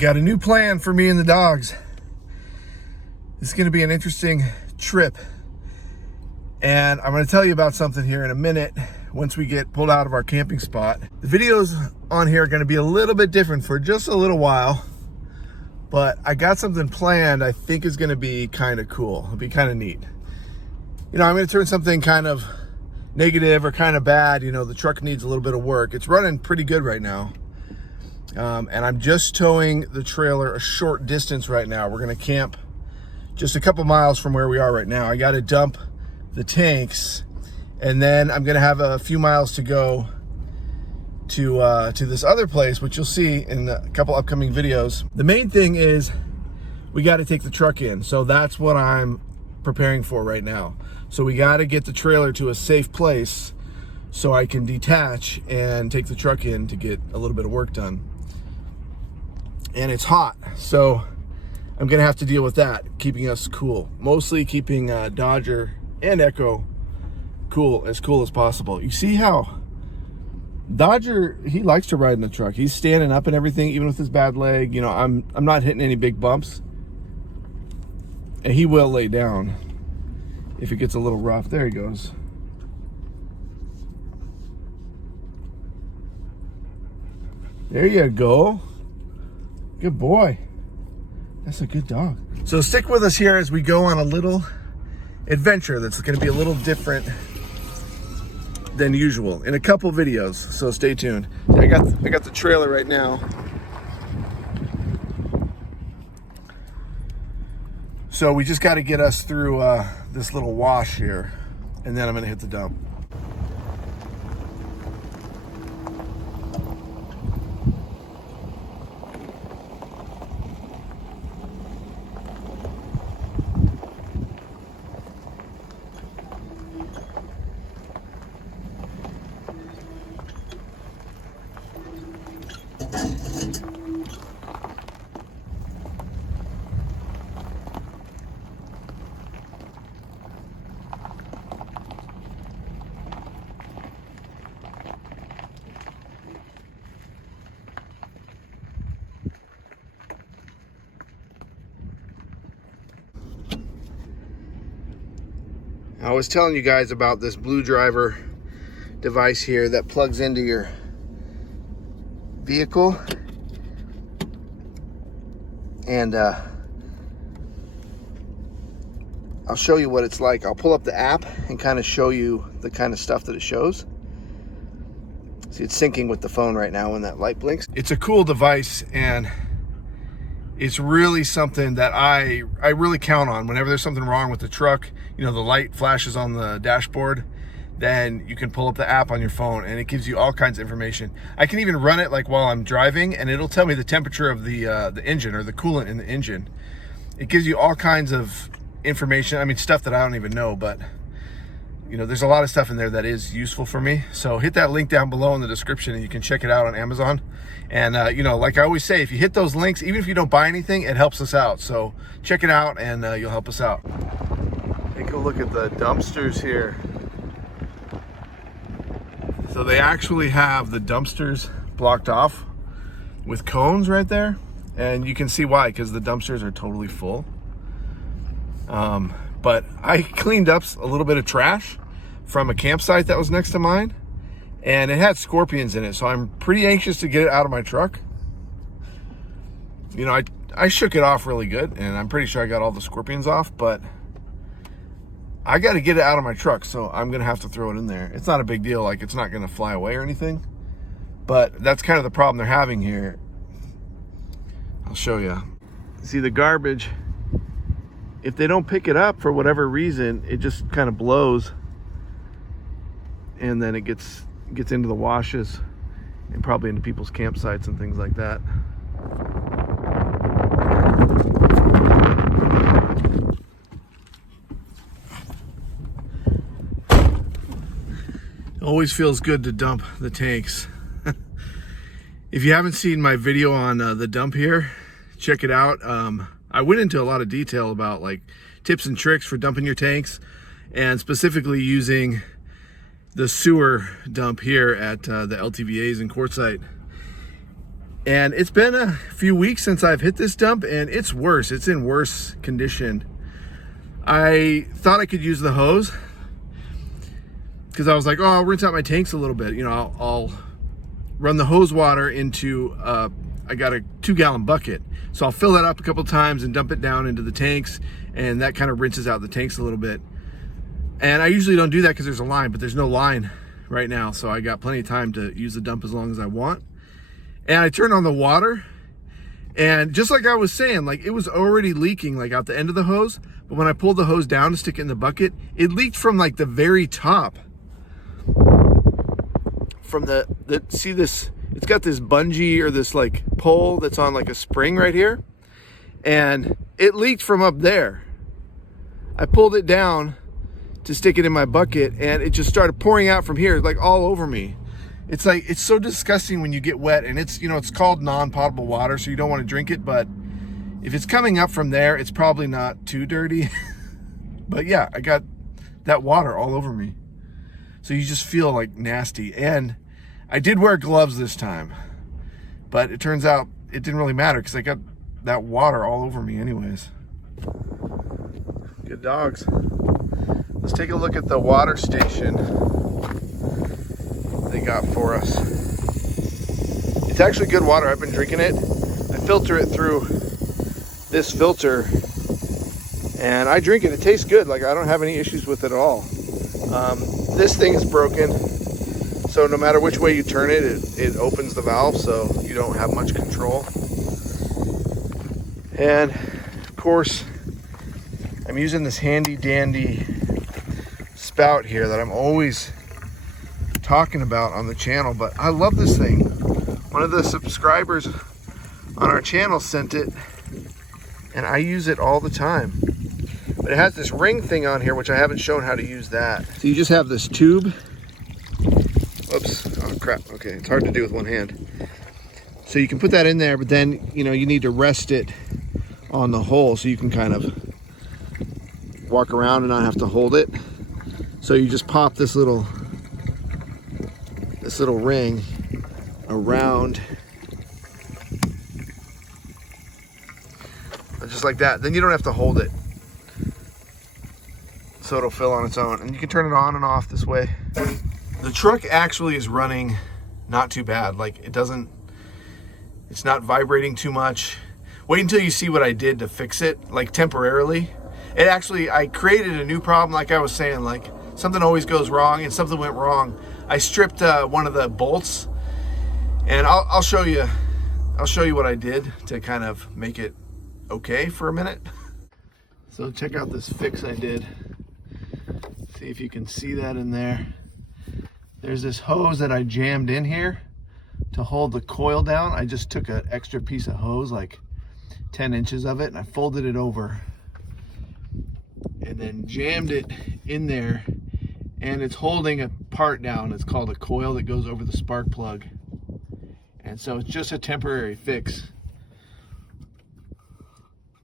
Got a new plan for me and the dogs. This is going to be an interesting trip. And I'm going to tell you about something here in a minute once we get pulled out of our camping spot. The videos on here are going to be a little bit different for just a little while, but I got something planned I think is going to be kind of cool. It'll be kind of neat. You know, I'm going to turn something kind of negative or kind of bad. You know, the truck needs a little bit of work. It's running pretty good right now. And I'm just towing the trailer a short distance right now. We're going to camp just a couple miles from where we are right now. I got to dump the tanks, and then I'm going to have a few miles to go to this other place, which you'll see in a couple upcoming videos. The main thing is we got to take the truck in. So that's what I'm preparing for right now. So we got to get the trailer to a safe place so I can detach and take the truck in to get a little bit of work done. And it's hot, so I'm gonna have to deal with that, keeping us cool. Mostly keeping Dodger and Echo as cool as possible. You see how Dodger, he likes to ride in the truck. He's standing up and everything, even with his bad leg. You know, I'm not hitting any big bumps. And he will lay down if it gets a little rough. There he goes. There you go. Good boy. That's a good dog. So stick with us here as we go on a little adventure that's going to be a little different than usual in a couple videos. So stay tuned. I got the trailer right now. So we just got to get us through this little wash here, and then I'm going to hit the dump. I was telling you guys about this Blue Driver device here that plugs into your vehicle, and I'll show you what it's like. I'll pull up the app and kind of show you the kind of stuff that it shows. See, it's syncing with the phone right now when that light blinks. It's a cool device, and it's really something that I really count on whenever there's something wrong with the truck. You know, the light flashes on the dashboard, then you can pull up the app on your phone and it gives you all kinds of information. I can even run it like while I'm driving, and it'll tell me the temperature of the engine or the coolant in the engine. It gives you all kinds of information. I mean, stuff that I don't even know, but you know, there's a lot of stuff in there that is useful for me. So hit that link down below in the description and you can check it out on Amazon. And you know, like I always say, if you hit those links, even if you don't buy anything, it helps us out. So check it out and you'll help us out. Take a look at the dumpsters here. So they actually have the dumpsters blocked off with cones right there. And you can see why, because the dumpsters are totally full. But I cleaned up a little bit of trash from a campsite that was next to mine, and it had scorpions in it. So I'm pretty anxious to get it out of my truck. You know, I shook it off really good, and I'm pretty sure I got all the scorpions off, but I got to get it out of my truck. So I'm going to have to throw it in there. It's not a big deal. Like, it's not going to fly away or anything, but that's kind of the problem they're having here. I'll show you. See the garbage. If they don't pick it up for whatever reason, it just kind of blows, and then it gets into the washes and probably into people's campsites and things like that. It always feels good to dump the tanks. If you haven't seen my video on the dump here, check it out. I went into a lot of detail about like tips and tricks for dumping your tanks, and specifically using the sewer dump here at the LTVAs in Quartzsite. And it's been a few weeks since I've hit this dump, and it's worse. It's in worse condition. I thought I could use the hose because I was like, oh, I'll rinse out my tanks a little bit. You know, I'll run the hose water into, I got a 2-gallon bucket. So I'll fill that up a couple times and dump it down into the tanks, and that kind of rinses out the tanks a little bit. And I usually don't do that because there's a line, but there's no line right now. So I got plenty of time to use the dump as long as I want. And I turned on the water, and just like I was saying, like it was already leaking like out the end of the hose. But when I pulled the hose down to stick it in the bucket, it leaked from like the very top. From the see this, it's got this bungee or this like pole that's on like a spring right here. And it leaked from up there. I pulled it down to stick it in my bucket, and it just started pouring out from here, like all over me. It's like, it's so disgusting when you get wet, and it's, you know, it's called non-potable water, so you don't want to drink it, but if it's coming up from there, it's probably not too dirty. But yeah, I got that water all over me. So you just feel like nasty. And I did wear gloves this time, but it turns out it didn't really matter because I got that water all over me anyways. Good dogs. Let's take a look at the water station they got for us. It's actually good water. I've been drinking it. I filter it through this filter, and I drink it. It tastes good. Like, I don't have any issues with it at all. This thing is broken, so no matter which way you turn it, it opens the valve, so you don't have much control. And of course, I'm using this handy dandy spout here that I'm always talking about on the channel, but I love this thing. One of the subscribers on our channel sent it, and I use it all the time. But it has this ring thing on here, which I haven't shown how to use that. So you just have this tube. Oops, oh crap, okay, it's hard to do with one hand. So you can put that in there, but then, you know, you need to rest it on the hole so you can kind of walk around and not have to hold it. So you just pop this little ring around, just like that. Then you don't have to hold it, so it'll fill on its own, and you can turn it on and off this way. The truck actually is running not too bad. Like, it's not vibrating too much. Wait until you see what I did to fix it, like temporarily. I created a new problem, like I was saying, like something always goes wrong, and something went wrong. I stripped one of the bolts, and I'll show you what I did to kind of make it okay for a minute. So check out this fix I did. See if you can see that in there. There's this hose that I jammed in here to hold the coil down. I just took an extra piece of hose, like 10 inches of it, and I folded it over and then jammed it in there, and it's holding a part down. It's called a coil that goes over the spark plug. And so it's just a temporary fix,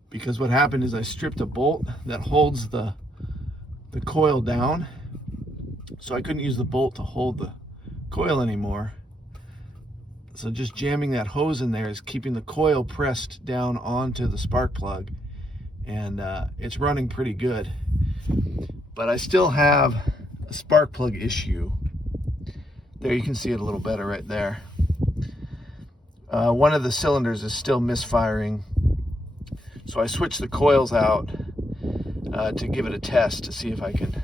because what happened is I stripped a bolt that holds the coil down, so I couldn't use the bolt to hold the coil anymore. So just jamming that hose in there is keeping the coil pressed down onto the spark plug, and it's running pretty good. But I still have a spark plug issue. There, you can see it a little better right there. One of the cylinders is still misfiring, so I switched the coils out to give it a test to see if I can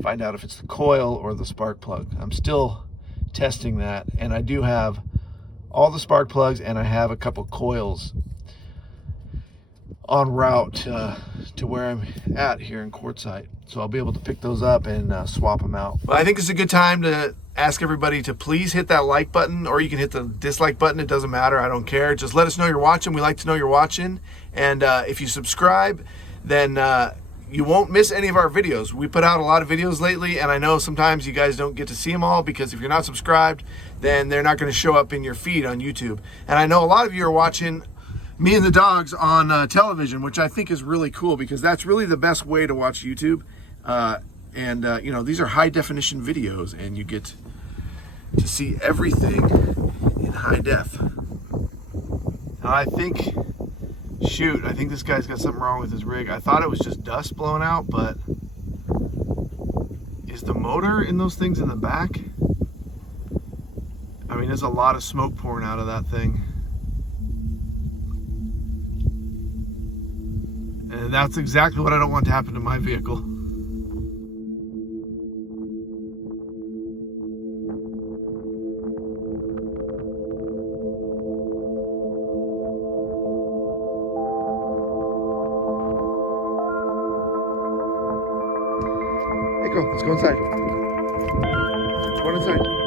find out if it's the coil or the spark plug. I'm still testing that, and I do have all the spark plugs, and I have a couple coils en route to where I'm at here in Quartzsite. So I'll be able to pick those up and swap them out. Well, I think it's a good time to ask everybody to please hit that like button, or you can hit the dislike button. It doesn't matter. I don't care. Just let us know you're watching. We like to know you're watching. And if you subscribe, then you won't miss any of our videos. We put out a lot of videos lately, and I know sometimes you guys don't get to see them all, because if you're not subscribed, then they're not going to show up in your feed on YouTube. And I know a lot of you are watching me and the dogs on television, which I think is really cool, because that's really the best way to watch YouTube. You know, these are high definition videos, and you get to see everything in high def. I think, shoot, I think this guy's got something wrong with his rig. I thought it was just dust blowing out, but is the motor in those things in the back? I mean, there's a lot of smoke pouring out of that thing. And that's exactly what I don't want to happen to my vehicle. Hey, go. Let's go inside. Go inside.